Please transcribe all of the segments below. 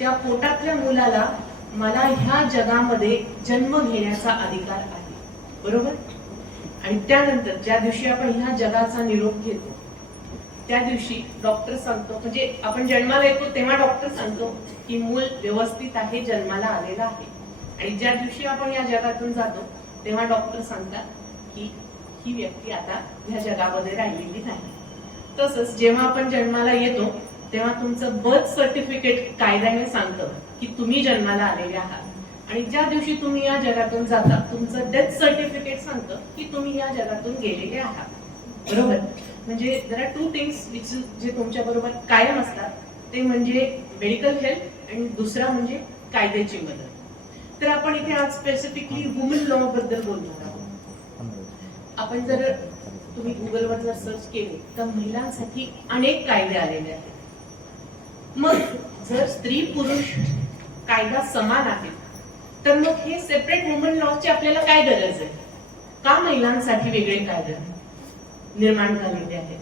त्या पोटातल्या मुलाला मला ह्या जगामध्ये जन्म घेण्याचा अधिकार आहे. बरोबर? आणि त्यानंतर ज्या दिवशी आपण ह्या जगाचा निरोप घेतो त्या दिवशी डॉक्टर सांगतो म्हणजे आपण जन्माला येतो तेव्हा डॉक्टर सांगतो की मूल व्यवस्थित आहे जन्माला आलेला आहे. आणि ज्या दिवशी आपण या जगातून जातो तेव्हा डॉक्टर सांगतात की ही व्यक्ती आता ह्या जगामध्ये राहिलेली नाही. तसंच जेव्हा आपण जन्माला येतो तेव्हा तुमचं बर्थ सर्टिफिकेट कायद्याने सांगतं की तुम्ही जन्माला आलेले आहात. आणि ज्या दिवशी तुम्ही या जगातून जाता तुमचं डेथ सर्टिफिकेट सांगतं की तुम्ही या जगातून गेलेले आहात. बरोबर? म्हणजे जर टू थिंग्स विच जे तुमच्या बरोबर कायम असतात ते म्हणजे मेडिकल हेल्थ आणि दुसरा म्हणजे कायद्याची मदत. तर आपण इथे आज स्पेसिफिकली वुमन लॉ बद्दल आहोत. आपण जर तुम्ही गुगलवर जर सर्च केले तर महिलांसाठी अनेक कायदे आलेले आहेत. मग जर स्त्री पुरुष कायदा समान आहे तर मग हे सेपरेट वुमन लॉची आपल्याला काय गरज आहे? का महिलांसाठी वेगळे कायदे निर्माण झालेले आहेत?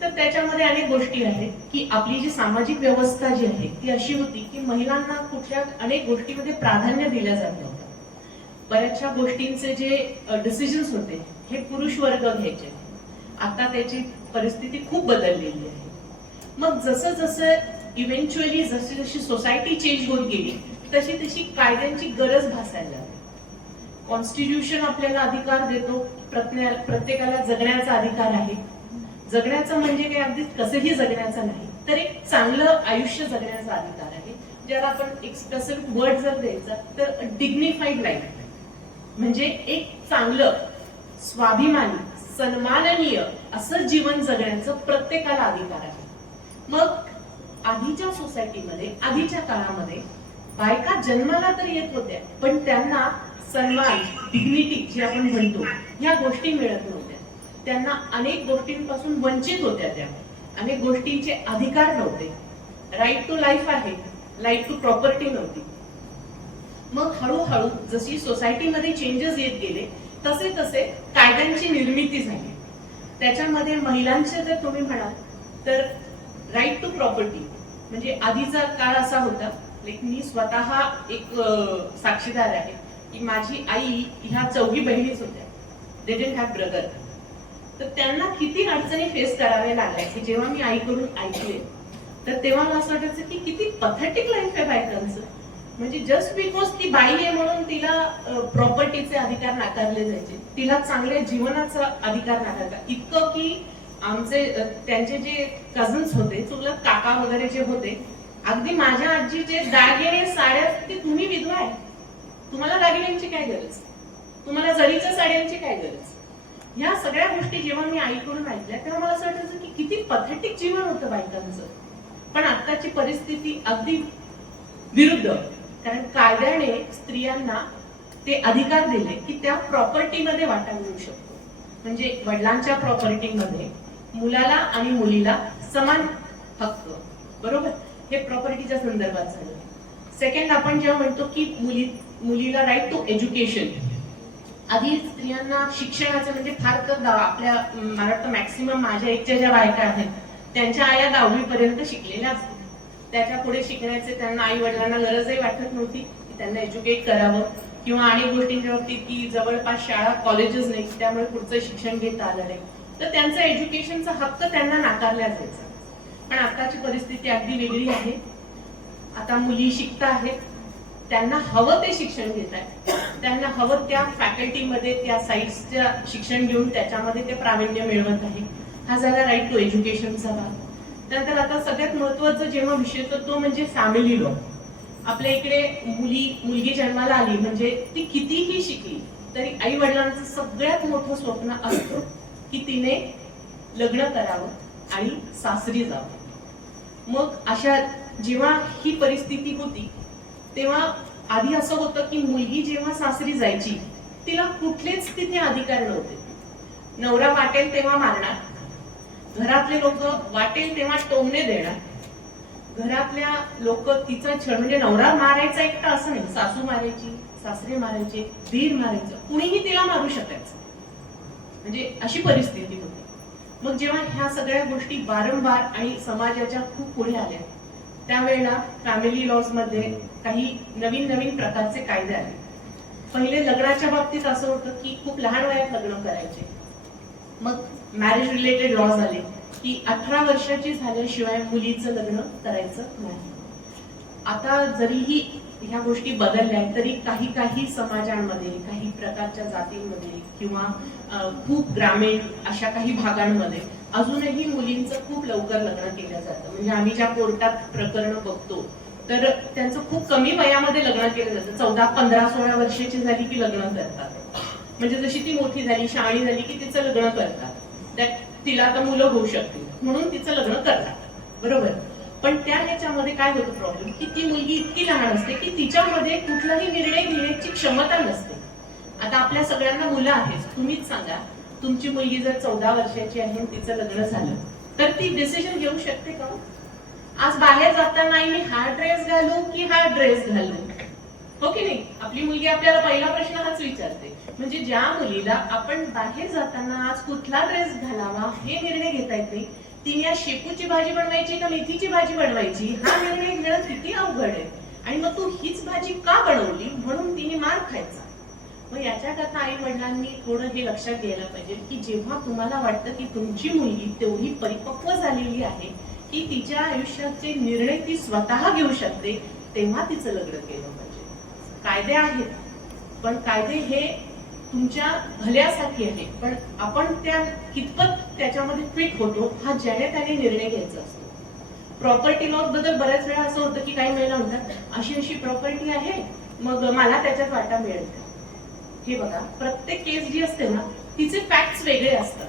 तर त्याच्यामध्ये अनेक गोष्टी आहेत की आपली जी सामाजिक व्यवस्था जी आहे ती अशी होती की महिलांना कुठल्या अनेक गोष्टीमध्ये प्राधान्य दिलं जात नव्हतं. बऱ्याचशा गोष्टींचे जे डिसिजन्स होते हे पुरुष वर्ग घ्यायचे. आता त्याची परिस्थिती खूप बदललेली आहे. मग जसं जसं इव्हेंच्युअली जशी जशी सोसायटी चेंज होत गेली तशी तशी कायद्यांची गरज भासायला लागली. कॉन्स्टिट्यूशन आपल्याला अधिकार देतो प्रत्येकाला जगण्याचा अधिकार आहे. जगण्याचा म्हणजे काही अगदी कसंही जगण्याचं नाही तर एक चांगलं आयुष्य जगण्याचा अधिकार आहे. ज्याला आपण एक स्पेसिफिक वर्ड जर द्यायचा तर डिग्निफाईड लाईफ म्हणजे एक चांगलं स्वाभिमानी सन्माननीय असं जीवन जगण्याचं प्रत्येकाला अधिकार आहे. मग आधीच्या सोसायटीमध्ये आधीच्या काळामध्ये बायका जन्माला तर येत होत्या पण त्यांना सन्मान डिग्निटी जे आपण म्हणतो ह्या गोष्टी मिळत नव्हत्या. त्यांना अनेक गोष्टींपासून वंचित होत्या त्या. अनेक गोष्टींचे अधिकार नव्हते. राईट टू लाईफ आहे राईट टू प्रॉपर्टी नव्हती. मग हळूहळू जशी सोसायटीमध्ये चेंजेस येत गेले तसे तसे कायद्यांची निर्मिती झाली. त्याच्यामध्ये महिलांचे जर तुम्ही म्हणाल तर राईट टू प्रॉपर्टी म्हणजे आधीचा काळ असा होता लाईक मी स्वतः एक साक्षीदार आहे. की माझी आई ह्या चौघी बहिणीच होत्या. दे डेंट हॅव ब्रदर तर त्यांना किती अडचणी फेस करावे की जेव्हा मी आईकडून ऐकले तर तेव्हा मला असं वाटायचं की किती पथेटिक लाईफ आहे बायकांचं. म्हणजे जस्ट बिकॉज ती बाई आहे म्हणून तिला प्रॉपर्टीचे अधिकार नाकारले जायचे तिला चांगल्या जीवनाचा अधिकार नाकारला. इतकं की आमचे त्यांचे जे कझन्स होते चुलत काका वगैरे जे होते अगदी माझ्या आजीचे दागिने साड्या ते तुम्ही विधवा आहे तुम्हाला दागिन्यांची काय गरज? तुम्हाला जरीच्या साड्यांची काय गरज? ह्या सगळ्या गोष्टी जेव्हा मी आईकडून ऐकल्या तेव्हा मला असं वाटायचं की किती पथेटिक जीवन होतं बायकांचं. पण आताची परिस्थिती अगदी विरुद्ध. कारण कायद्याने स्त्रियांना ते अधिकार दिले की त्या प्रॉपर्टीमध्ये वाटा मिळू शकतो. म्हणजे वडिलांच्या प्रॉपर्टीमध्ये मुलाला आणि मुलीला समान हक्क. बरोबर? हे प्रॉपर्टीच्या संदर्भात झालं. सेकंड आपण जेव्हा म्हणतो की मुली मुलीला राईट टू एज्युकेशन आधी स्त्रियांना शिक्षणाचं म्हणजे फार तर आपल्या मला वाटतं मॅक्सिमम माझ्या एकच्या ज्या बायका आहेत त्यांच्या आया दहावी पर्यंत शिकलेल्या असतात. त्याच्या पुढे शिकण्याचे त्यांना आई वडिलांना गरजही वाटत नव्हती की त्यांना एज्युकेट करावं. किंवा अनेक गोष्टींच्या बाबतीत की जवळपास शाळा कॉलेजेस नाही त्यामुळे पुढचं शिक्षण घेता आलं नाही. तर त्यांचा एज्युकेशनचा हक्क त्यांना नाकारला जायचा. पण आताची परिस्थिती अगदी वेगळी आहे. आता मुली शिकता आहेत. त्यांना हवं ते शिक्षण घेत आहेत. त्यांना हवं त्या फॅकल्टीमध्ये त्या साईट्सच्या शिक्षण घेऊन त्याच्यामध्ये ते प्रावीण्य मिळवत आहे. हा झाला राईट टू एज्युकेशनचा भाग. त्यानंतर आता सगळ्यात महत्वाचं जेव्हा विषय तो तो म्हणजे फॅमिली लॉ आपल्या इकडे मुली मुलगी जन्माला आली म्हणजे ती कितीही शिकली तरी आई वडिलांचं सगळ्यात मोठं स्वप्न असतं की तिने लग्न करावं आणि सासरी जावं. मग अशा जेव्हा ही परिस्थिती होती तेव्हा आधी असं होतं की मुलगी जेव्हा सासरी जायची तिला कुठलेच तिथे अधिकार नव्हते. नवरा वाटेल तेव्हा मारणार घरातले लोक वाटेल तेव्हा टोमणे देणार घरातल्या लोक तिचा छळ म्हणजे नवरा मारायचा एकटा असं नाही. सासू मारायची सासरे मारायचे धीर मारायचं कुणीही तिला मारू शकायचं. म्हणजे अशी परिस्थिती होती. मग जेव्हा ह्या सगळ्या गोष्टी वारंवार आणि समाजाच्या खूप पुढे आल्या त्यावेळेला फॅमिली लॉजमध्ये काही नवीन नवीन प्रकारचे कायदे आले. पहिले लग्नाच्या बाबतीत असं होतं की खूप लहान वयात लग्न करायचे. मग मॅरेज रिलेटेड लॉज आले की अठरा वर्षाची झाल्याशिवाय मुलीचं लग्न करायचं नाही. आता जरीही ह्या गोष्टी बदलल्या तरी काही काही समाजांमध्ये काही प्रकारच्या जातींमध्ये किंवा खूप ग्रामीण अशा काही भागांमध्ये अजूनही मुलींचं खूप लवकर लग्न केलं जातं. म्हणजे आम्ही ज्या कोर्टात प्रकरण बघतो तर त्यांचं खूप कमी वयामध्ये लग्न केलं जातं. चौदा पंधरा सोळा वर्षाची झाली की लग्न करतात. म्हणजे जशी ती मोठी झाली शाळी झाली की तिचं लग्न करतात. त्यात तिला आता मुलं होऊ शकतील. म्हणून तिचं लग्न करतात. बरोबर? पण त्या ह्याच्यामध्ये काय होतं प्रॉब्लेम की ती मुलगी इतकी लहान असते की तिच्यामध्ये कुठलाही निर्णय घेण्याची क्षमता नसते. आता आपल्या सगळ्यांना मुलं आहेत. तुम्हीच सांगा तुमची मुलगी जर चौदा वर्षाची आहे आणि तिचं लग्न झालं तर ती डिसिजन घेऊ शकते का? आज बाहेर जाताना मी हा ड्रेस घालू की हा ड्रेस घालू? हो की नाही? आपली मुलगी आपल्याला पहिला प्रश्न हाच विचारते. म्हणजे ज्या मुलीला आपण बाहेर जाताना आज कुठला ड्रेस घालावा हे निर्णय घेता येत नाही तिने या शेपूची भाजी बनवायची का मेथीची भाजी बनवायची? हा निर्णय घेणं किती अवघड आहे. आणि मग तू हीच भाजी का बनवली म्हणून तिने मार खायचा? मग याच्याकरता आई वडिलांनी थोडं हे लक्षात घ्यायला पाहिजे की जेव्हा तुम्हाला वाटतं की तुमची मुलगी तेवढी परिपक्व झालेली आहे की तिच्या आयुष्याचे निर्णय ती स्वतः घेऊ शकते तेव्हा तिचं लग्न केलं पाहिजे. कायदे आहेत पण कायदे हे तुमच्या भल्यासाठी आहे. पण आपण त्या कितपत त्याच्यामध्ये फिट होतो हा ज्याने त्याने निर्णय घ्यायचा असतो. प्रॉपर्टी लॉसबद्दल बऱ्याच वेळा असं होतं की काही महिला म्हणतात अशी अशी प्रॉपर्टी आहे मग मला त्याच्यात वाटा मिळेल हे बघा प्रत्येक केस जी असते ना तिचे फॅक्ट्स वेगळे असतात.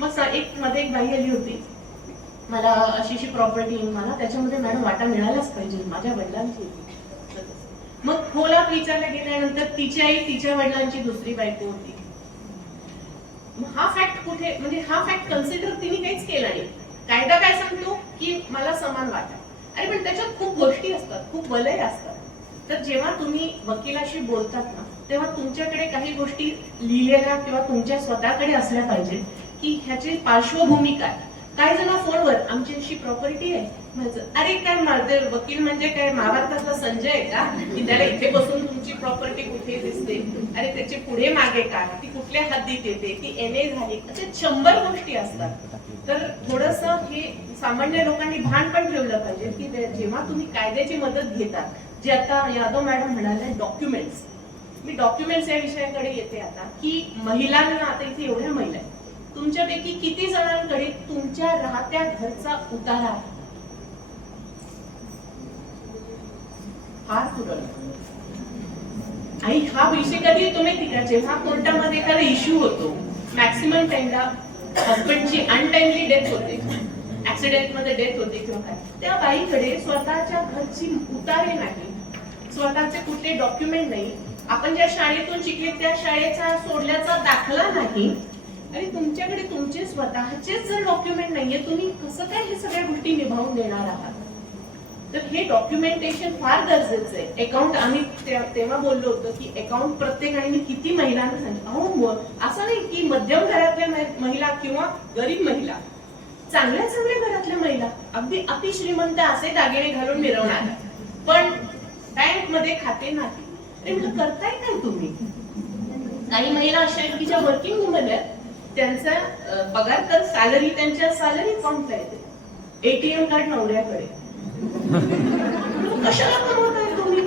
मग एक मध्ये एक बाई आली होती. मला अशी अशी प्रॉपर्टी मला त्याच्यामध्ये मॅडम वाटा मिळालाच पाहिजे माझ्या वडिलांची. मग खोलात विचारल्या गेल्यानंतर तिची आई तिच्या वडिलांची दुसरी बायको होती. हा फॅक्ट कुठे म्हणजे हा फॅक्ट कन्सिडर तिने काहीच केला नाही. कायदा काय सांगतो? की मला समान वाटा. अरे पण त्याच्यात खूप गोष्टी असतात खूप वलय असतात. तर जेव्हा तुम्ही वकिलाशी बोलतात ना तेव्हा तुमच्याकडे काही गोष्टी लिहिलेल्या किंवा तुमच्या स्वतःकडे असल्या पाहिजेत की ह्याची पार्श्वभूमी काय? काय जण फोनवर आमची अशी प्रॉपर्टी आहे अरे काय मारते? वकील म्हणजे काय? महाभारतातला संजय आहे का? की त्याला इथे बसून तुमची प्रॉपर्टी कुठे दिसते? अरे त्याचे पुढे मागे काय ती कुठल्या हद्दीत येते? ती एन ए झाली. अशा शंभर गोष्टी असतात. तर थोडस हे सामान्य लोकांनी भान पण ठेवलं पाहिजे की जेव्हा तुम्ही कायद्याची मदत घेतात जे आता यादव मॅडम म्हणाले डॉक्युमेंट्स मी डॉक्युमेंट्स या विषयाकडे येते आता की महिलांना आता इथे एवढ्या महिला आहेत. तुमच्यापैकी किती जणांकडे तुमच्या राहत्या घरचा उतारा आहे? फार तुरळक आणि हा विषय कधी येतो माहिती का? जेव्हा कोर्टामध्ये एखादा इश्यू होतो मॅक्सिमम टाइमला हस्बंडची अनटाइमली डेथ होते. ऍक्सिडेंटमध्ये डेथ होते किंवा काय. त्या बाईकडे स्वतःच्या घरची उतारे नाही. स्वतःचे कुठले डॉक्युमेंट नाही. आपण ज्या शाळेतून शिकले त्या शाळेचा सोडल्याचा दाखला नाही. आणि तुमच्याकडे तुमचे स्वतःचेच जर डॉक्युमेंट नाहीये तुम्ही कसं काय हे सगळ्या गोष्टी निभावून देणार आहात? तर हे डॉक्युमेंटेशन फार गरजेचं आहे. अकाउंट आम्ही तेव्हा बोललो होतो की अकाउंट प्रत्येकाने मी किती महिलांना सांगितलं? अहो असं नाही की मध्यम घरातल्या महिला किंवा गरीब महिला चांगल्या चांगल्या घरातल्या महिला अगदी अतिश्रीमंत असे दागिने घालून मिरवणार. पण बँकमध्ये खाते नाही. करताय काय तुम्ही? काही महिला अशा आहेत की ज्या वर्किंग वुमन आहेत त्यांचा पगार तर सॅलरी त्यांच्या सॅलरी अकाउंटला येते. एटीएम कार्ड नवऱ्याकडे. कशाला कमवताय तुम्ही?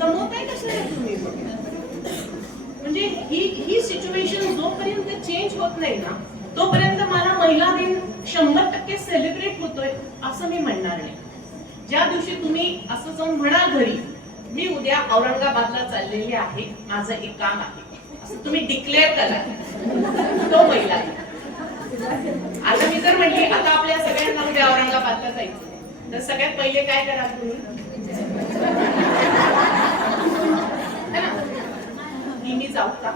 कमवताय कशाला तुम्ही? म्हणजे ही ही सिच्युएशन जोपर्यंत चेंज होत नाही ना तोपर्यंत मला महिला दिन शंभर टक्के सेलिब्रेट होतोय असं मी म्हणणार नाही. ज्या दिवशी तुम्ही असं जाऊन म्हणा घरी मी उद्या औरंगाबादला चाललेली आहे माझं एक काम आहे. असं तुम्ही डिक्लेअर करा. तो महिला आता मी जर म्हणली आता आपल्या सगळ्यांना उद्या औरंगाबादला जायचं तर सगळ्यात पहिले काय करा तुम्ही? नेहमी मी जाऊ का?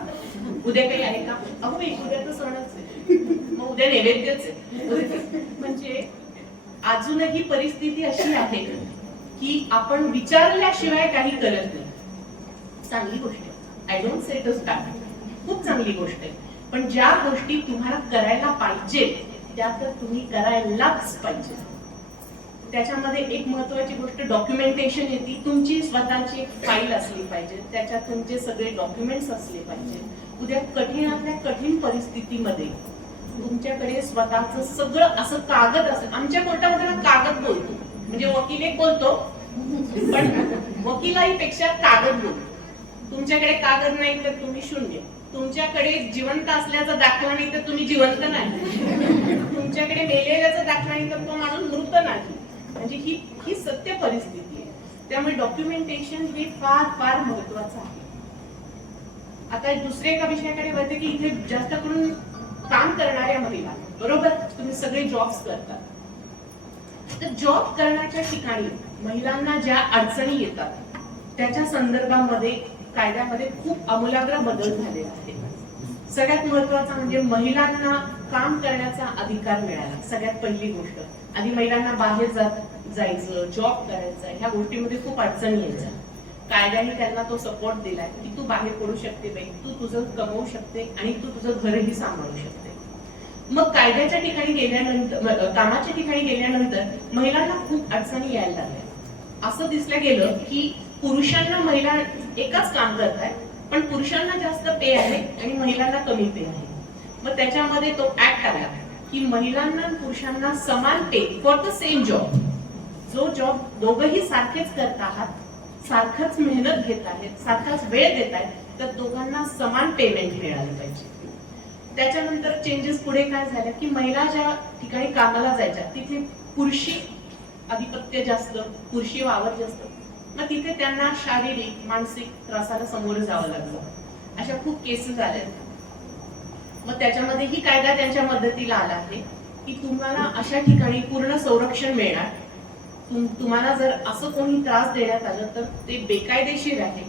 उद्या काही आहे का? अहो एक उद्या तर सणच आहे. मग उद्या नैवेद्यच आहे. म्हणजे अजूनही परिस्थिती अशी आहे की आपण विचारल्याशिवाय काही करत नाही. चांगली गोष्ट आहे. I don't say to start खूप चांगली गोष्ट आहे. पण ज्या गोष्टी तुम्हाला करायला पाहिजे त्या तर तुम्ही करायलाच पाहिजे. त्याच्यामध्ये एक महत्वाची गोष्ट डॉक्युमेंटेशन येते. तुमची स्वतःची एक फाईल असली पाहिजे. त्याच्यात तुमचे सगळे डॉक्युमेंट्स असले पाहिजे. उद्या कठीणातल्या कठीण परिस्थितीमध्ये तुमच्याकडे स्वतःच सगळं असं कागद असेल. आमच्या कोर्टामध्ये ना कागद बोलतो. म्हणजे वकील एक बोलतो पण वकिलाई पेक्षा कागद बोलतो. तुमच्याकडे कागद नाही तर तुम्ही शून्य. तुमच्याकडे जिवंत असल्याचं दाखला नाही तर तुम्ही जिवंत नाही. तुमच्याकडे मेलेल्याचं दाखला नाही तर तो माणूस मृत नाही. म्हणजे ही ही सत्य परिस्थिती आहे. त्यामुळे डॉक्युमेंटेशन हे फार फार महत्वाचं आहे. आता दुसऱ्या एका विषयाकडे बघते की इथे जास्त करून काम करणाऱ्या महिला बरोबर? तुम्ही सगळे जॉब्स करतात. तर जॉब करण्याच्या ठिकाणी महिलांना ज्या अडचणी येतात त्याच्या संदर्भामध्ये कायद्यामध्ये खूप आमूलाग्र बदल झालेला आहे सगळ्यात महत्त्वाचा म्हणजे महिलांना काम करण्याचा अधिकार मिळाला. सगळ्यात पहिली गोष्ट. आधी महिलांना बाहेर जात जायचं जॉब करायचा ह्या गोष्टीमध्ये खूप अडचणी यायच्या. कायद्याने त्यांना तो सपोर्ट दिलाय की तू बाहेर पडू शकते बाई तू तुझं कमवू शकते आणि तू तुझं घरही सांभाळू शकते. मग कायद्याच्या ठिकाणी गेल्यानंतर कामाच्या ठिकाणी गेल्यानंतर महिलांना खूप अडचणी यायला लागल्या. असं दिसलं गेलं की पुरुषांना महिला एकच काम करताय पण पुरुषांना जास्त पे आहे आणि महिलांना कमी पे आहे. मग त्याच्यामध्ये तो ऍक्ट आला की महिलांना पुरुषांना समान pay for the same job जो जॉब दोघंही सारखेच करत आहात सारखंच मेहनत घेत आहेत सारखाच वेळ देत आहेत तर दोघांना समान पेमेंट मिळालं पाहिजे. त्याच्यानंतर चेंजेस पुढे काय झाल्या की महिला ज्या ठिकाणी कामाला जायच्या तिथे पुरुषी आधिपत्य जास्त पुरुषी वावर जास्त. मग तिथे त्यांना शारीरिक मानसिक त्रासाला सामोरं जावं लागलं. अशा खूप केसेस आल्या. मग त्याच्यामध्ये ही कायदा त्यांच्या मदतीला आला आहे की तुम्हाला अशा ठिकाणी पूर्ण संरक्षण मिळणार. तुम- तुम्हाला जर असं कोणी त्रास देण्यात आलं तर ते बेकायदेशीर आहे.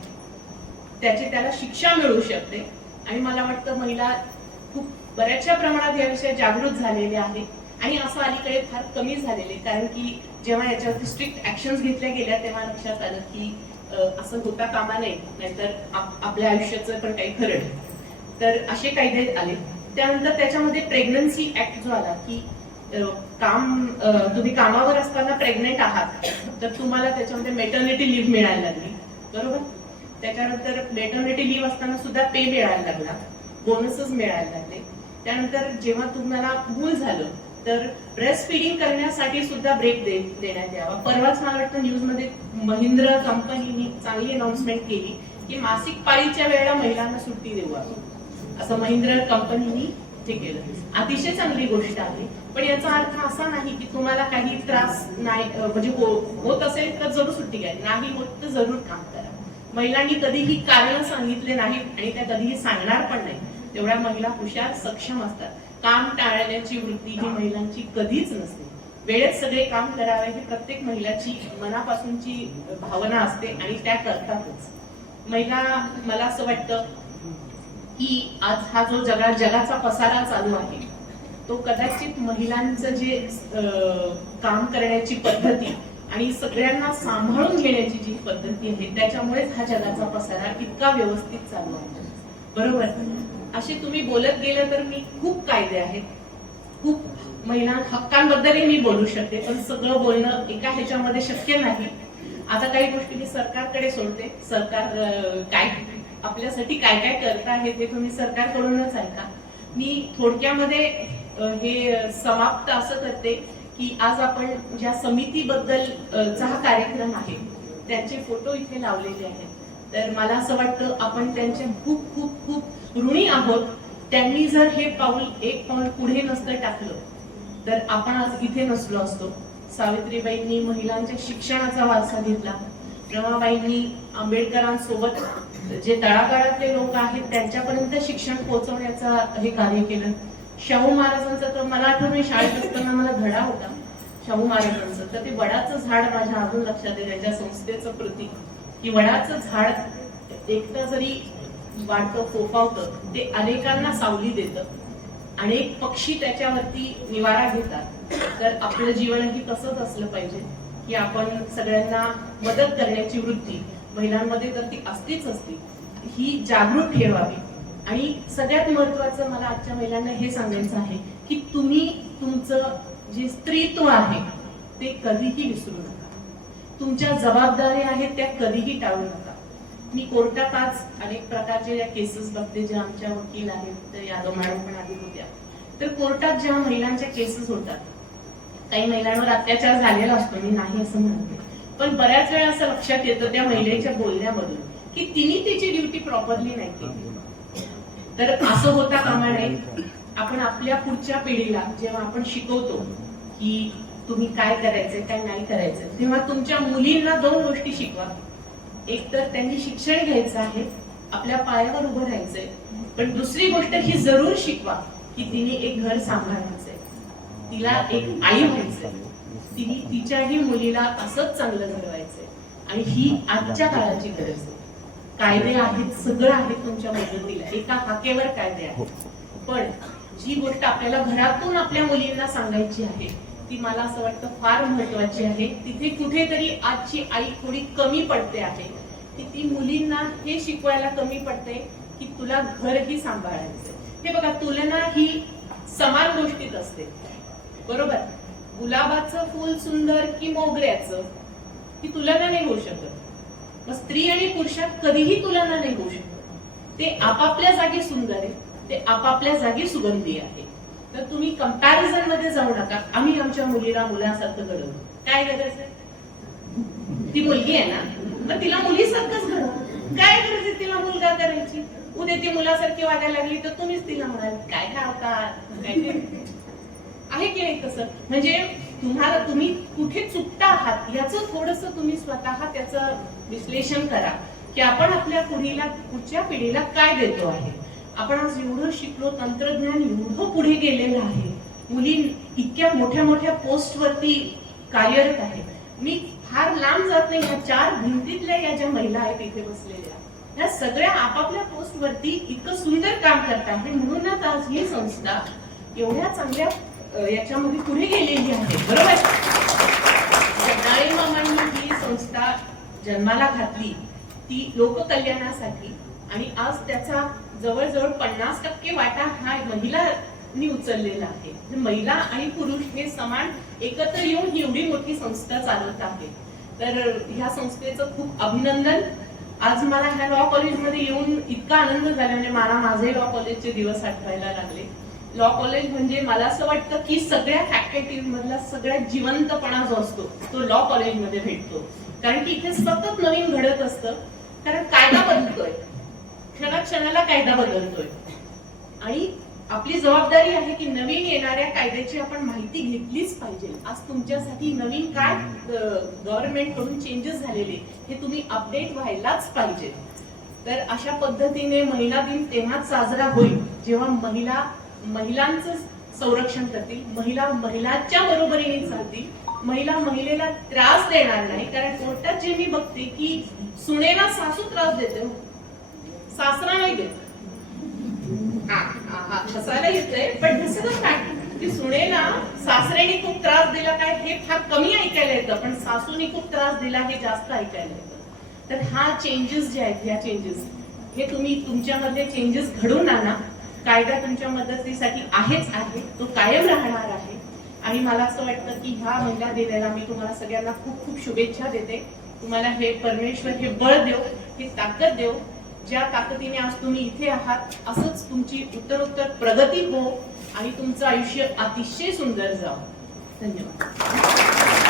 त्याची त्याला शिक्षा मिळू शकते. आणि मला वाटतं महिला खूप बऱ्याचशा प्रमाणात याविषयी जागृत झालेल्या आहे आणि असं अलीकडे फार कमी झालेले कारण की जेव्हा याच्यावरती स्ट्रिक्ट ऍक्शन घेतल्या गेल्या तेव्हा लक्षात आलं की असं होता कामा नये नाहीतर आपल्या आयुष्याचं पण काही खरं तर असे कायदे आले. त्यानंतर त्याच्यामध्ये प्रेग्नन्सी ऍक्ट जो आला की काम तुम्ही कामावर असताना प्रेग्नेंट आहात तर तुम्हाला त्याच्यामध्ये मेटर्निटी लिव्ह मिळायला लागली. बरोबर? त्याच्यानंतर मेटर्निटी लिव्ह असताना सुद्धा पे मिळायला लागला. बोनसेस मिळायला लागले. त्यानंतर जेव्हा तुम्हाला मूल झालं तर ब्रेस्ट फिडिंग करण्यासाठी सुद्धा ब्रेक दे देण्यात यावा. परवाच मला वाटतं न्यूजमध्ये महिंद्र कंपनीने चांगली अनाउन्समेंट केली की मासिक पाळीच्या वेळेला महिलांना सुट्टी देऊ आपण. असं महिंद्र कंपनीने ते केलं. अतिशय चांगली गोष्ट आहे. पण याचा अर्थ असा नाही की तुम्हाला काही त्रास नाही म्हणजे हो, होत असेल तर जरूर सुट्टी घ्या. नाही होत तर जरूर काम करा. महिलांनी कधीही कारण सांगितले नाही आणि त्या कधीही सांगणार पण नाही. तेवढ्या महिला हुशार सक्षम असतात. काम टाळण्याची वृत्ती ही महिलांची कधीच नसते. वेळेत सगळे काम करावे ही प्रत्येक महिलाची मनापासूनची भावना असते आणि त्या करतातच. महिला मला असं वाटतं की आज हा जो जगा जगाचा पसारा चालू आहे तो कदाचित महिलांचं जे अं, काम करण्याची पद्धती आणि सगळ्यांना सांभाळून घेण्याची जी पद्धती आहे त्याच्यामुळेच हा जगाचा पसारा इतका व्यवस्थित चालू आहे. बरोबर? असे तुम्ही बोलत गेलं तर मी खूप कायदे आहेत. खूप महिला हक्कांबद्दलही मी बोलू शकते पण सगळं बोलणं एका ह्याच्यामध्ये शक्य नाही. आता काही गोष्टी मी सरकारकडे सोडते. सरकार काय आपल्यासाठी काय काय करत आहे ते तुम्ही सरकारकडूनच ऐका. मी थोडक्यामध्ये हे समाप्त असं करते की आज आपण ज्या समितीबद्दल चा हा कार्यक्रम आहे त्यांचे फोटो इथे लावलेले आहेत. तर मला असं वाटतं आपण त्यांचे खूप खूप खूप ऋणी आहोत त्यांनी जर हे पाऊल एक पाऊल पुढे नसतं टाकलं तर आपण आज इथे नसलो असतो. सावित्रीबाईंनी महिलांच्या शिक्षणाचा वारसा घेतला. रमाबाईंनी आंबेडकरांसोबत जे तळागाळातले लोक आहेत त्यांच्यापर्यंत शिक्षण पोहोचवण्याचा हे कार्य केलं. शाहू महाराजांचं तर मला आठवण मी शाळेत असताना मला धडा होता. शाहू महाराजांचं. तर ते वडाचं झाड माझ्या अजून लक्षात आहे त्यांच्या संस्थेचं प्रतीक. की वडाचं झाड एकदा जरी वाढतं फोफावतं ते अनेकांना सावली देतं. अनेक पक्षी त्याच्यावरती निवारा घेतात. तर आपलं जीवनही तसंच असलं पाहिजे की आपण सगळ्यांना मदत करण्याची वृत्ती महिलांमध्ये तर ती असतीच असती ही जागरूक ठेवावी. आणि सगळ्यात महत्वाचं मला आजच्या महिलांना हे सांगायचं आहे की तुम्ही तुमचं जे स्त्रीत्व आहे ते कधीही विसरू नका. तुमच्या जबाबदाऱ्या आहेत त्या कधीही टाळू नका. मी कोर्टात आज अनेक प्रकारचे या केसेस बघते जे आमच्या वकील आहेत तर यादव मॅडम पण आधी होत्या. तर कोर्टात जेव्हा महिलांच्या केसेस होतात काही महिलांवर अत्याचार झालेला असतो मी नाही असं म्हणते. पण बऱ्याच वेळा असं लक्षात येतं त्या महिलेच्या बोलण्यामधून की तिने तिची ड्युटी प्रॉपरली नाही केली. तर असं होता कामा नये. आपण आपल्या पुढच्या पिढीला जेव्हा आपण शिकवतो की तुम्ही काय करायचंय काय नाही करायचं तेव्हा तुमच्या मुलींना दोन गोष्टी शिकवा. एक तर त्यांनी शिक्षण घ्यायचं आहे आपल्या पायावर उभं राहायचंय पण दुसरी गोष्ट ही जरूर शिकवा की तिने एक घर सांभाळायचंय. तिला एक आई व्हायचंय. तिने तिच्याही मुलीला असंच चांगलं घडवायचंय. आणि ही आजच्या काळाची गरज आहे. कायदे आहेत सगळं आहे तुमच्या मदतीला. एका हाकेवर कायदे आहेत. पण जी गोष्ट आपल्याला घरातून आपल्या मुलींना सांगायची आहे ती मला असं वाटतं फार महत्वाची आहे. तिथे कुठेतरी आजची आई थोडी कमी पडते आहे. की ती मुलींना हे शिकवायला कमी पडते की तुला घरही सांभाळायचं हे बघा तुलना ही समान गोष्टीत असते. बरोबर? गुलाबाचं फुल सुंदर की मोगऱ्याचं? ही तुलना नाही होऊ शकत. मग स्त्री आणि पुरुषात कधीही तुलना नाही होऊ शकत. ते आपापल्या जागी सुंदर आहे ते आपापल्या जागी सुगंधी आहे. तर तुम्ही कंपॅरिझनमध्ये जाऊ नका. आम्ही आमच्या मुलीला मुलासारखं घडवतो काय गरज आहे? ती मुलगी आहे ना? मग तिला मुलीसारखंच घडव. काय गरज आहे तिला मुलगा करायची? उद्या ती मुलासारखी वागायला लागली तर तुम्हीच तिला म्हणाल काय लावतात काय आहे की नाही तसं? म्हणजे तुम्हाला तुम्ही कुठे चुकता आहात याचं थोडस तुम्ही स्वतः त्याचं विश्लेषण करा की आपण आपल्या पुढीला पुढच्या पिढीला काय देतो आहे? आपण आज एवढं शिकलो तंत्रज्ञान एवढं पुढे गेलेलं आहे. मुली इतक्या मोठ्या मोठ्या पोस्ट वरती कार्यरत आहे मी फार लांब जात नाही ह्या चार भिंतीतल्या या ज्या महिला आहेत इथे बसलेल्या या सगळ्या आपापल्या पोस्ट वरती इतकं सुंदर काम करतात म्हणूनच आज ही संस्था एवढ्या चांगल्या याच्यामध्ये पुढे गेलेली आहे. बरोबर? मामांनी ही संस्था जन्माला घातली ती लोककल्याणासाठी आणि आज त्याचा जवळजवळ पन्नास टक्के वाटा हा महिलांनी उचललेला आहे. म्हणजे महिला आणि पुरुष हे समान एकत्र येऊन ही एवढी मोठी संस्था चालवत आहे. तर ह्या संस्थेचं खूप अभिनंदन. आज मला ह्या लॉ कॉलेजमध्ये येऊन इतका आनंद झाला. म्हणजे मला माझे लॉ कॉलेजचे दिवस आठवायला लागले. लॉ कॉलेज म्हणजे मला असं वाटतं की सगळ्या फॅकल्टी मधला सगळ्यात जिवंतपणा जो असतो तो लॉ कॉलेजमध्ये भेटतो. कारण की इथे सतत नवीन घडत असतं. कारण कायदा बदलतो. क्षणाक्षणाला कायदा बदलतोय. आणि आपली जबाबदारी आहे की नवीन येणाऱ्या कायद्याची आपण माहिती घेतलीच पाहिजे. आज तुमच्यासाठी नवीन काय गव्हर्नमेंटकडून चेंजेस झालेले हे तुम्ही अपडेट व्हायलाच पाहिजे. तर अशा पद्धतीने महिला दिन तेव्हाच साजरा होईल जेव्हा महिला महिलांचं संरक्षण करतील महिला महिलांच्या बरोबरीने चालतील महिला महिलेला त्रास देणार नाही. कारण कोर्टात जे मी बघते की सुनेला सासू त्रास देते. सासरा नाही देत हा, हा, हसायला येतंय पण दिसत फॅक्ट की सुनेला सासरेने खूप त्रास दिला काय हे फार कमी ऐकायला येतं पण सासूने खूप त्रास दिला हे जास्त ऐकायला येतं. तर हा चेंजेस जे आहेत ह्या चेंजेस हे तुम्ही तुमच्यामध्ये चेंजेस घडवून आणा. कायदा तुमच्या मदतीसाठी आहेच आहे तो कायम राहणार आहे. आणि मला असं वाटतं की ह्या महिला दिनाला मी तुम्हाला सगळ्यांना खूप खूप शुभेच्छा देते. तुम्हाला हे परमेश्वर हे बळ देव ही ताकद देव. ज्या ताकदीने आज तुम्ही इथे आहात असंच तुमची उत्तरोत्तर प्रगती हो आणि तुमचं आयुष्य अतिशय सुंदर जावं. धन्यवाद.